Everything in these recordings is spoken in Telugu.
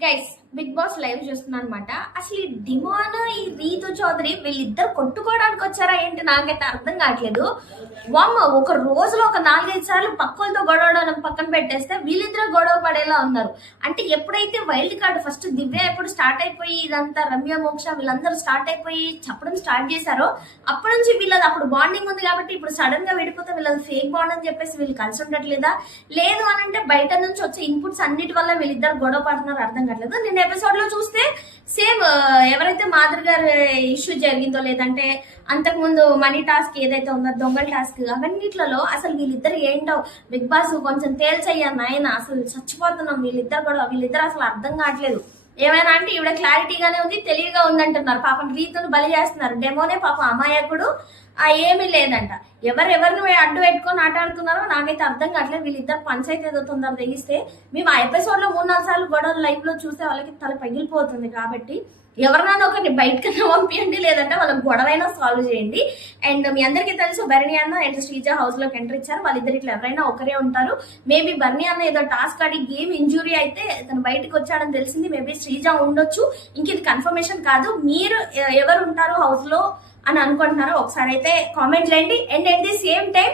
guys బిగ్ బాస్ లైవ్ చూస్తున్నాను అనమాట అసలు ఈ డిమాన్ ఈ రీతు చౌదరి వీళ్ళిద్దరు కొట్టుకోవడానికి వచ్చారా ఏంటి నాకైతే అర్థం కావట్లేదు. వామ్మ ఒక రోజులో ఒక నాలుగైదు సార్లు పక్కలతో గొడవడం పక్కన పెట్టేస్తే వీళ్ళిద్దరు గొడవ పడేలా ఉన్నారు. అంటే ఎప్పుడైతే వైల్డ్ కార్డ్ ఫస్ట్ దివ్య ఎప్పుడు స్టార్ట్ అయిపోయి ఇదంతా రమ్య మోక్ష వీళ్ళందరూ స్టార్ట్ అయిపోయి చెప్పడం స్టార్ట్ చేశారో అప్పటి నుంచి వీళ్ళది అప్పుడు బాండింగ్ ఉంది కాబట్టి ఇప్పుడు సడన్గా విడిపోతే వీళ్ళది ఫేక్ బాండ్ అని చెప్పేసి వీళ్ళు కలిసి ఉండట్లేదా? లేదు అని అంటే బయట నుంచి వచ్చే ఇన్పుట్స్ అన్నిటి వల్ల వీళ్ళిద్దరు గొడవ పడుతున్నారు అర్థం కావట్లేదు. నేను ఎపిసోడ్లో చూస్తే సేమ్ ఎవరైతే మాధురి గారు ఇష్యూ జరిగిందో లేదంటే అంతకుముందు మనీ టాస్క్ ఏదైతే ఉందో దొంగల టాస్క్ అవన్నిట్లలో అసలు వీళ్ళిద్దరు ఏంటో బిగ్ బాస్ కొంచెం తేల్చయ్యా నాయన అసలు చచ్చిపోతున్నాం వీళ్ళిద్దరు కూడా వీళ్ళిద్దరు అసలు అర్థం కావట్లేదు. ఏమైనా అంటే ఈవిడ క్లారిటీగానే ఉంది తెలివిగా ఉందంటున్నారు. పాపం రీతును బలి చేస్తున్నారు. డెమోనే పాపం అమాయకుడు. ఆ ఏమీ లేదంట. ఎవరెవరిని అడ్డు పెట్టుకొని ఆటాడుతున్నారో నాకైతే అర్థం కావట్లేదు. వీళ్ళిద్దరు పంచాయతీ ఏదో తొందర తెగిస్తే మేము ఆ ఎపిసోడ్లో మూడు నాలుగు సార్లు గొడవలు లైఫ్లో చూసే వాళ్ళకి తల పగిలిపోతుంది కాబట్టి ఎవరినైనా ఒకరిని బయటకన్నా పంపించండి లేదంటే వాళ్ళకి గొడవైనా సాల్వ్ చేయండి. అండ్ మీ అందరికీ తెలుసు బర్నీ అన్న అండ్ శ్రీజ హౌస్లోకి ఎంటర్ ఇచ్చారు. వాళ్ళిద్దరు ఇట్లా ఎవరైనా ఒకరే ఉంటారు. మేబీ బర్నీ అన్న ఏదో టాస్క్ ఆడి గేమ్ ఇంజురీ అయితే తను బయటకు వచ్చాడని తెలిసింది. మేబీ శ్రీజ ఉండొచ్చు. ఇంక ఇది కన్ఫర్మేషన్ కాదు. మీరు ఎవరు ఉంటారు హౌస్లో అని అనుకుంటున్నారో? ఒకసారి అయితే కామెంట్ చేయండి. And at the same time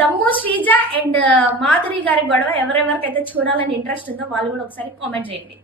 Dammu Sreeja and Madhuri గారి గొడవ ఎవరెవరికైతే చూడాలని ఇంట్రెస్ట్ ఉందో వాళ్ళు కూడా ఒకసారి కామెంట్ చేయండి.